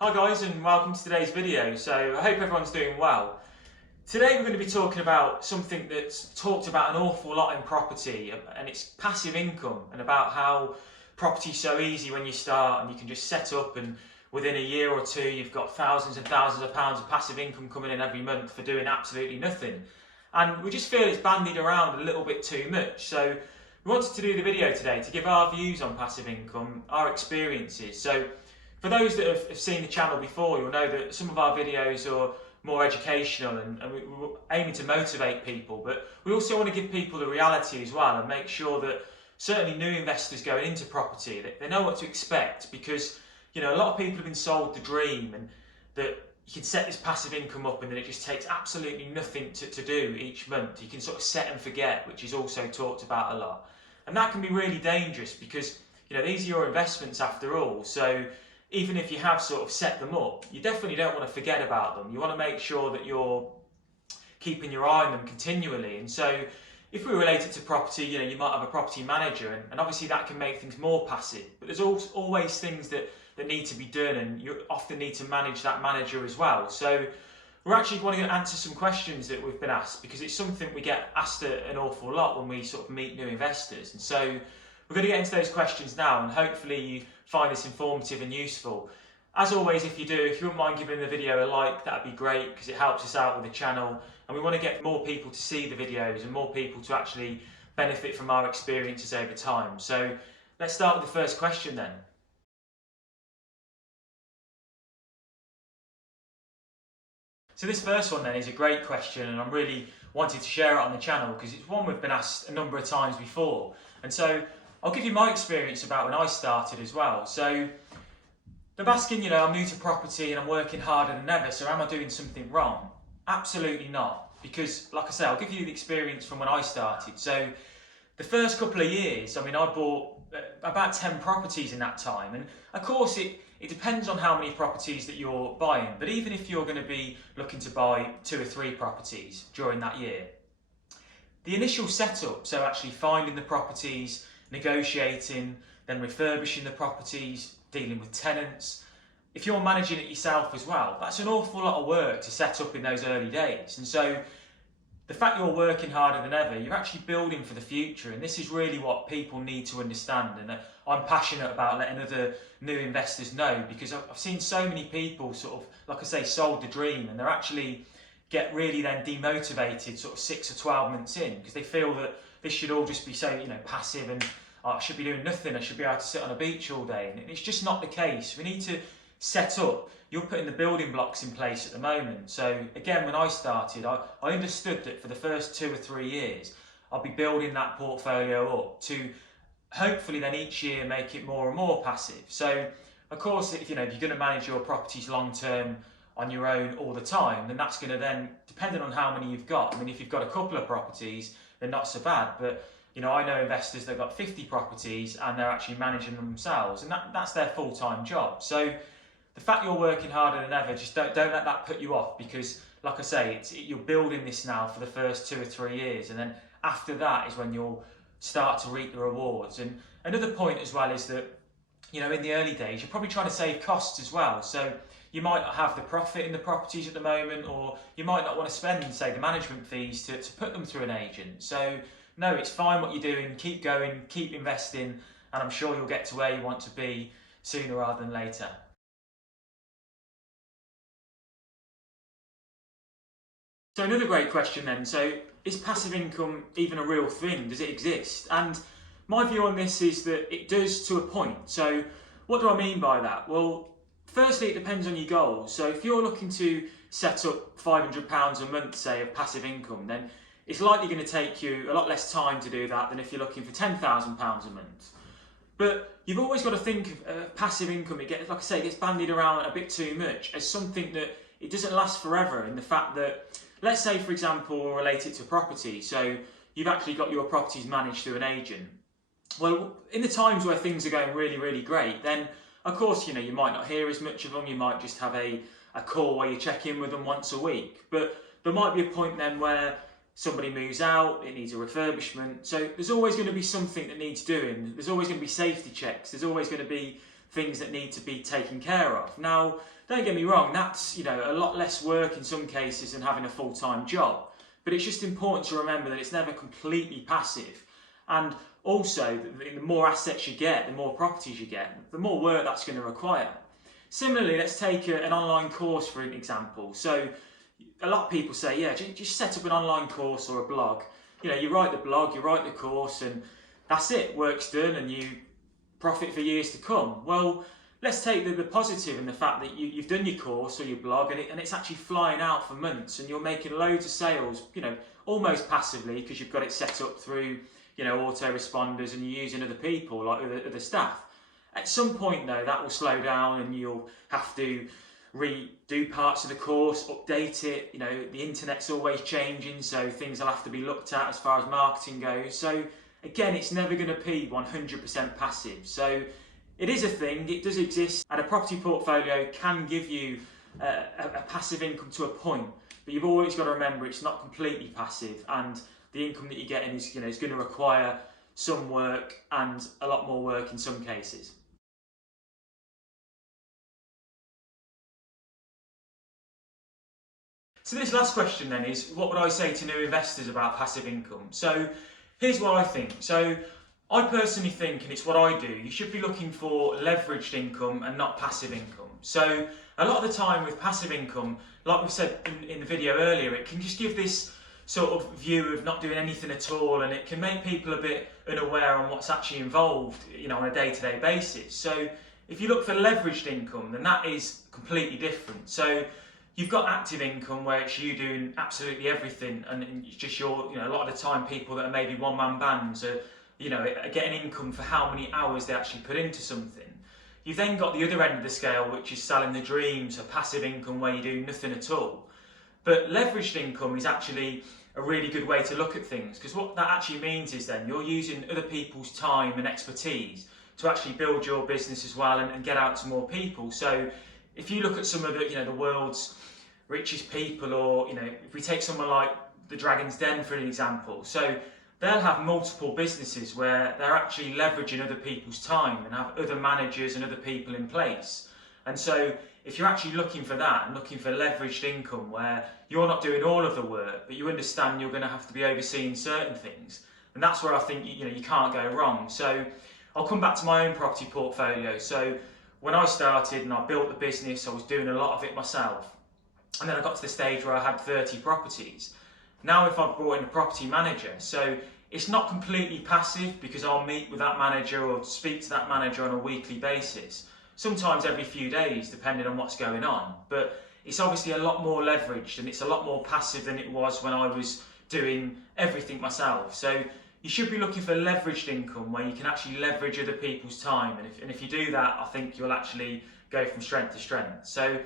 Hi guys, and welcome to today's video. So I hope everyone's doing well. Today we're going to be talking about something that's talked about an awful lot in property, and it's passive income, and about how property's so easy when you start and you can just set up, and within a year or two you've got thousands and thousands of pounds of passive income coming in every month for doing absolutely nothing. And we just feel it's bandied around a little bit too much. So we wanted to do the video today to give our views on passive income, our experiences. So for those that have seen the channel before, you'll know that some of our videos are more educational and we're aiming to motivate people, but we also want to give people the reality as well and make sure that certainly new investors going into property, they know what to expect, because a lot of people have been sold the dream and that you can set this passive income up and then it just takes absolutely nothing to do each month. You can sort of set and forget, which is also talked about a lot. And that can be really dangerous because these are your investments after all. So even if you have sort of set them up, you definitely don't want to forget about them. You want to make sure that you're keeping your eye on them continually. And so if we relate it to property, you might have a property manager, and obviously that can make things more passive. But there's always things that need to be done, and you often need to manage that manager as well. So we're actually wanting to answer some questions that we've been asked, because it's something we get asked an awful lot when we sort of meet new investors. And so we're going to get into those questions now, and hopefully you find this informative and useful. As always, if you wouldn't mind giving the video a like, that'd be great, because it helps us out with the channel, and we want to get more people to see the videos and more people to actually benefit from our experiences over time. So let's start with the first question then. So this first one then is a great question, and I'm really wanted to share it on the channel because it's one we've been asked a number of times before. And so I'll give you my experience about when I started as well. So they're asking, I'm new to property and I'm working harder than ever, so am I doing something wrong? Absolutely not. Because like I say, I'll give you the experience from when I started. So the first couple of years, I bought about 10 properties in that time. And of course it depends on how many properties that you're buying. But even if you're going to be looking to buy 2 or 3 properties during that year, the initial setup, so actually finding the properties, negotiating, then refurbishing the properties, dealing with tenants, if you're managing it yourself as well, that's an awful lot of work to set up in those early days. And so the fact you're working harder than ever, you're actually building for the future, and this is really what people need to understand. And I'm passionate about letting other new investors know, because I've seen so many people sort of, like I say, sold the dream, and they're actually get really then demotivated sort of 6 or 12 months in, because they feel that this should all just be so passive, and I should be doing nothing, I should be able to sit on a beach all day. And it's just not the case. We need to set up. You're putting the building blocks in place at the moment. So again, when I started, I understood that for the first 2 or 3 years I'll be building that portfolio up to hopefully then each year make it more and more passive. So of course, if you're going to manage your properties long term on your own all the time, then that's going to then, depending on how many you've got, if you've got a couple of properties, they're not so bad. But I know investors that got 50 properties and they're actually managing them themselves, and that's their full-time job. So the fact you're working harder than ever, just don't let that put you off, because like I say, you're building this now for the first 2 or 3 years, and then after that is when you'll start to reap the rewards. And another point as well is that in the early days you're probably trying to save costs as well. So you might not have the profit in the properties at the moment, or you might not want to spend, say, the management fees to put them through an agent. So no, it's fine what you're doing, keep going, keep investing, and I'm sure you'll get to where you want to be sooner rather than later. So another great question then, so is passive income even a real thing? Does it exist? And my view on this is that it does, to a point. So what do I mean by that? Well, firstly, it depends on your goals. So if you're looking to set up £500 a month, say, of passive income, then it's likely going to take you a lot less time to do that than if you're looking for £10,000 a month. But you've always got to think of passive income, like I say, it gets bandied around a bit too much as something that it doesn't last forever, in the fact that, let's say, for example, relate it to property. So you've actually got your properties managed through an agent. Well, in the times where things are going really, really great, then of course, you might not hear as much of them. You might just have a call where you check in with them once a week. But there might be a point then where somebody moves out, it needs a refurbishment. So there's always going to be something that needs doing. There's always going to be safety checks. There's always going to be things that need to be taken care of. Now, don't get me wrong, that's a lot less work in some cases than having a full-time job. But it's just important to remember that it's never completely passive. And also, the more assets you get, the more properties you get, the more work that's going to require. Similarly, let's take an online course for an example. So a lot of people say, yeah, just set up an online course or a blog. You write the blog, you write the course, and that's it, work's done, and you profit for years to come. Well, let's take the positive in the fact that you've done your course or your blog and it's actually flying out for months and you're making loads of sales, almost passively because you've got it set up through, autoresponders and you're using other people, like other staff. At some point though, that will slow down and you'll have to redo parts of the course, update it. The internet's always changing, so things will have to be looked at as far as marketing goes. So again, it's never going to be 100% passive. So it is a thing, it does exist, and a property portfolio can give you a passive income to a point, but you've always got to remember it's not completely passive, and the income that you're getting is, is going to require some work and a lot more work in some cases. So this last question then is, what would I say to new investors about passive income? So here's what I think. So I personally think, and it's what I do, you should be looking for leveraged income and not passive income. So a lot of the time with passive income, like we said in the video earlier, it can just give this sort of view of not doing anything at all, and it can make people a bit unaware on what's actually involved, on a day-to-day basis. So if you look for leveraged income, then that is completely different. So you've got active income where it's you doing absolutely everything, and it's just a lot of the time people that are maybe one-man bands are getting income for how many hours they actually put into something. You've then got the other end of the scale, which is selling the dream, so passive income where you do nothing at all. But leveraged income is actually a really good way to look at things, because what that actually means is then you're using other people's time and expertise to actually build your business as well and get out to more people. So if you look at some of the world's richest people, or if we take someone like the Dragon's Den for an example, so they'll have multiple businesses where they're actually leveraging other people's time and have other managers and other people in place. And so if you're actually looking for that and looking for leveraged income where you're not doing all of the work, but you understand you're going to have to be overseeing certain things, and that's where I think you can't go wrong. So I'll come back to my own property portfolio. So when I started and I built the business, I was doing a lot of it myself. And then I got to the stage where I had 30 properties. Now if I've brought in a property manager, so it's not completely passive because I'll meet with that manager or speak to that manager on a weekly basis, sometimes every few days depending on what's going on. But it's obviously a lot more leveraged and it's a lot more passive than it was when I was doing everything myself. So you should be looking for leveraged income where you can actually leverage other people's time, and if you do that, I think you'll actually go from strength to strength. So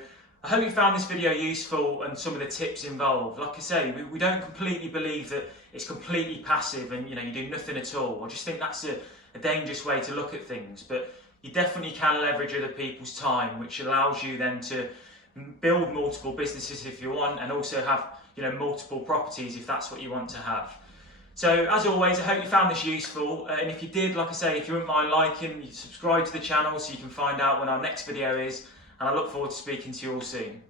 I hope you found this video useful and some of the tips involved. Like I say, we don't completely believe that it's completely passive and you do nothing at all. I just think that's a dangerous way to look at things, but you definitely can leverage other people's time, which allows you then to build multiple businesses if you want, and also have multiple properties if that's what you want to have. So as always, I hope you found this useful, and if you did, like I say, if you wouldn't mind liking, subscribe to the channel so you can find out when our next video is, and I look forward to speaking to you all soon.